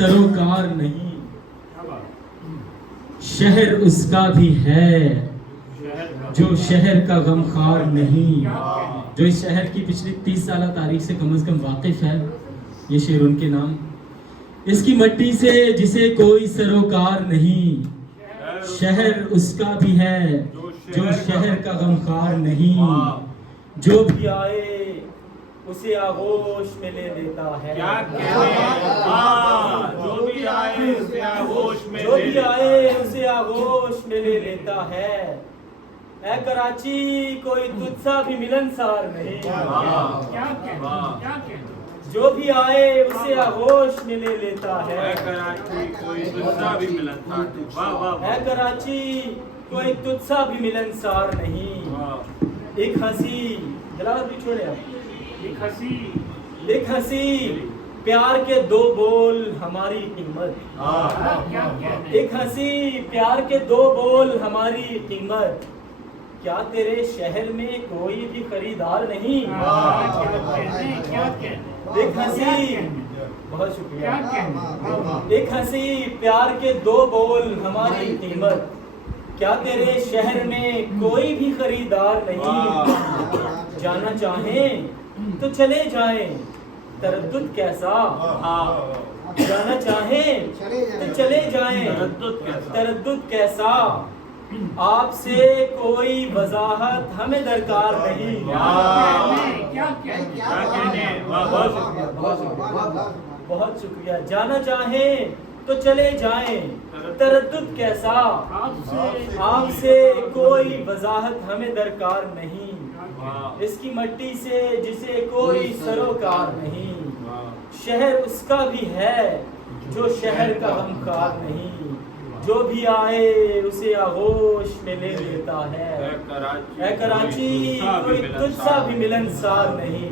سروکار نہیں، شہر اس کا بھی ہے جو شہر کا غمخوار نہیں۔ جو اس شہر کی پچھلی 30 سالہ تاریخ سے کم از کم واقف ہے، یہ شعر ان کے نام۔ اس کی مٹی سے جسے کوئی سروکار نہیں، شہر اس کا بھی ہے جو شہر کا غمخوار نہیں۔ جو بھی آئے اسے آغوش میں لے لیتا ہے، جو بھی آئے اسے آغوش میں جو بھی آئے اسے آغوش میں لے لیتا ہے۔ اے کراچی کوئی تجھ سا بھی ملنسار نہیں، جو بھی آئے اسے آغوش میں لے لیتا ہے۔ اے کراچی کوئی تجھ سا بھی ملنسار نہیں، اے کراچی کوئی تجھ سا بھی ملنسار نہیں۔ ایک ہنسی دلاور بھی چھوڑے آپ، ایک ہنسی پیار کے دو بول ہماری قیمت، ایک ہنسی پیار کے دو بول ہماری قیمت۔ کیا تیرے شہر میں کوئی بھی خریدار نہیں؟ ایک ہنسی، بہت شکریہ، ایک ہنسی پیار کے دو بول ہماری قیمت۔ کیا تیرے شہر میں کوئی بھی خریدار نہیں؟ جانا چاہیں تو چلے جائیں، تردد کیسا؟ جانا چاہیں تو چلے جائیں، تردد کیسا؟ آپ سے کوئی وضاحت ہمیں درکار نہیں۔ بہت شکریہ۔ جانا چاہیں تو چلے جائیں، تردد کیسا؟ آپ سے کوئی وضاحت ہمیں درکار نہیں۔ اس کی مٹی سے جسے کوئی سروکار نہیں، شہر اس کا بھی ہے جو شہر کا غمخوار نہیں۔ جو بھی آئے اسے آغوش میں لے لیتا ہے۔ اے کراچی کوئی تجھ سا بھی ملنسار نہیں۔